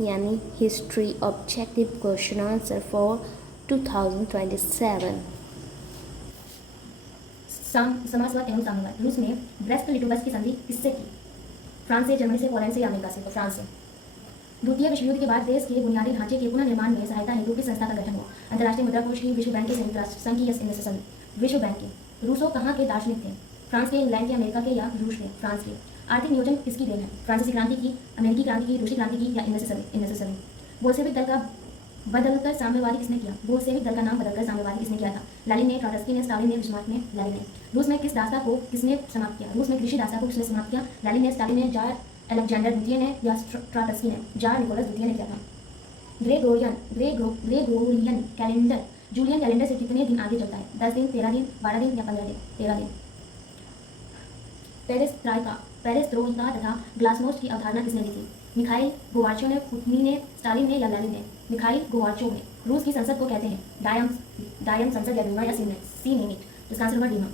यानी history objective question answer for 2027। समाजवाद एवं साम्यवाद। रूस ने ब्रेस्ट लिटोवस्की की संधि किससे की? फ्रांस से, जर्मनी से, पोलैंड से या अमेरिका से? तो फ्रांस से। द्वितीय विश्व युद्ध के बाद देश के बुनियादी ढांचे के पुनर्निर्माण में सहायता हेतु किस संस्था का गठन हुआ? अंतर्राष्ट्रीय मुद्रा कोष की, विश्व बैंक के, संयुक्त राष्ट्र संघ की या इनमें से सभी? विश्व बैंक के। रूसो कहाँ के दार्शनिक थे? फ्रांस के, इंग्लैंड के, अमेरिका के या रूस के? फ्रांस के। आर्थिक नियोजन किसकी देन है? फ्रांसीसी क्रांति की, अमेरिकी क्रांति की, रूसी क्रांति की या इनमें से सभी? इनमें से सभी। बोल्शेविक दल का बदलकर साम्यवादी किसने किया? बोल्शेविक दल का नाम बदलकर साम्यवादी किसने किया था? लेनिन ने, ट्रॉट्स्की ने, स्टालिन ने, बिस्मार्क ने? लेनिन ने। रूस में किस दास्ता को किसने समाप्त किया? रूस में कृषि दास्ता को किसने समाप्त किया? लेनिन ने, स्टालिन ने, जार अलेक्जेंडर द्वितीय ने या ट्रॉट्स्की ने? जार निकोलस द्वितीय ने किया था। ग्रेगोरियन कैलेंडर जूलियन कैलेंडर से कितने दिन आगे चलता है? 10 दिन, 13 दिन, 12 दिन या 15 दिन? 13 दिन। पेरेस्ट्रोइका तथा ग्लासनोस्ट की अवधारणा किसने दी थी? मिखाइल गोर्बाचोव ने, पुतिन ने, स्टालिन ने या लेनिन ने? मिखाइल गोर्बाचोव ने। रूस की संसद को कहते हैं डायम संसद या डूमा या सीनेट? इसका आंसर होगा डीमा।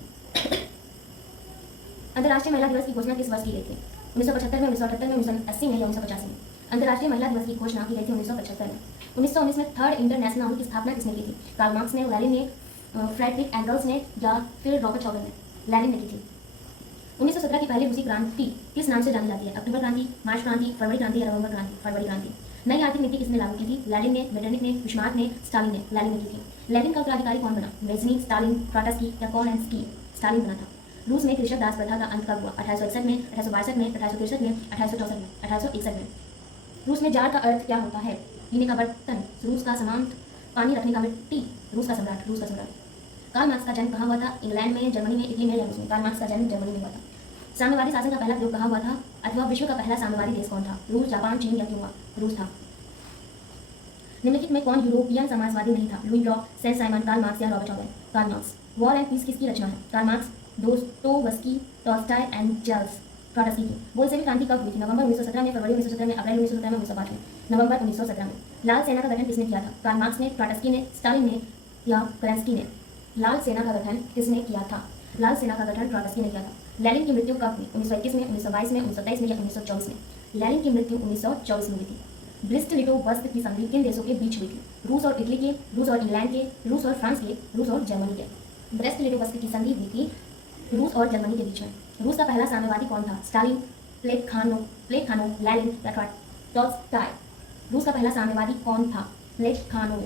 अंतर्राष्ट्रीय महिला दिवस की घोषणा किस वर्ष की गई थी? 1975 में, 1978 में, 1980 में या 1985 में? अंतर्राष्ट्रीय महिला दिवस की घोषणा की गई थी 1975 में। 1919 में थर्ड इंटरनेशनल की स्थापना किसने की थी? कार्ल मार्क्स ने, लेनिन ने, फ्रेडरिक एंगल्स ने या फिर रॉबर्ट शॉगर ने? लेनिन ने की थी। 1917 की पहली रूसी क्रांति किस नाम से जानी जाती है? अक्टूबर क्रांति, मार्च क्रांति, फरवरी क्रांति या नवंबर क्रांति? फरवरी क्रांति। नई आर्थिक नीति किसने लागू की थी? लेनिन ने, मेटरनिक ने, बिस्मार्क ने, स्टालिन ने? लेनिन ने की थी। लेनिन का उत्तराधिकारी कौन बना? ब्रेजनी, स्टालिन, ट्रॉट्स्की या कोलेंस्की? स्टालिन बना था। रूस में कृषक दास प्रथा का अंत कब हुआ? 1861 में, 1862 में, 1863 में, 1864 में? 1861 में। रूस में जार का अर्थ क्या होता है? पीने का बर्तन, रूस का समांत, पानी रखने का मिट्टी, रूस का सम्राट, रूस का सम्राट। कार्ल मार्क्स का जन्म कहाँ हुआ था? इंग्लैंड में, जर्मनी में, इटली में या रूस में? कार्ल मार्क्स का जन्म जर्मनी में हुआ था। साम्यवादी शासन का पहला प्रयोग कहाँ हुआ था? अथवा विश्व का पहला साम्यवादी देश कौन था? रूस, जापान, चीन या क्यूबा? रूस था। निम्नलिखित में कौन यूरोपियन समाजवादी नहीं था? Louis Blanc, Saint Simon, Karl Marx या रॉबर्ट शॉगर? Karl Marx. War and Peace किसकी रचना है? Karl Marx, Dostoevsky, Tolstoy Engels, Trotsky की। बोल्शेविक क्रांति कब हुई थी? नवंबर 1917 में, फरवरी 1917 में, अप्रैल 1917 में, 1905 में? नवंबर 1917 में। लाल सेना का गठन किसने किया था? कार्ल मार्क्स ने, ट्रॉट्स्की ने, स्टालिन ने या केरेंस्की ने? लाल सेना का गठन किसने किया था? लाल सेना का गठन ट्रॉट्स्की ने किया था। लेनिन की मृत्यु कब हुई? 1921 में, 1922 में, 1923 में या 1924 में? लेनिन की मृत्यु 1924 में हुई थी। ब्रेस्ट लिटोवस्की की संधि किन देशों के बीच हुई थी? रूस और इटली के, रूस और इंग्लैंड के, रूस और फ्रांस के, रूस और जर्मनी के? ब्रेस्ट लिटोवस्की की संधि हुई थी रूस और जर्मनी के बीच में। रूस का पहला साम्यवादी कौन था? स्टालिन, प्लेटखानो, लेनिन या टॉल्स्टॉय? रूस का पहला साम्यवादी कौन था? प्लेटखानो।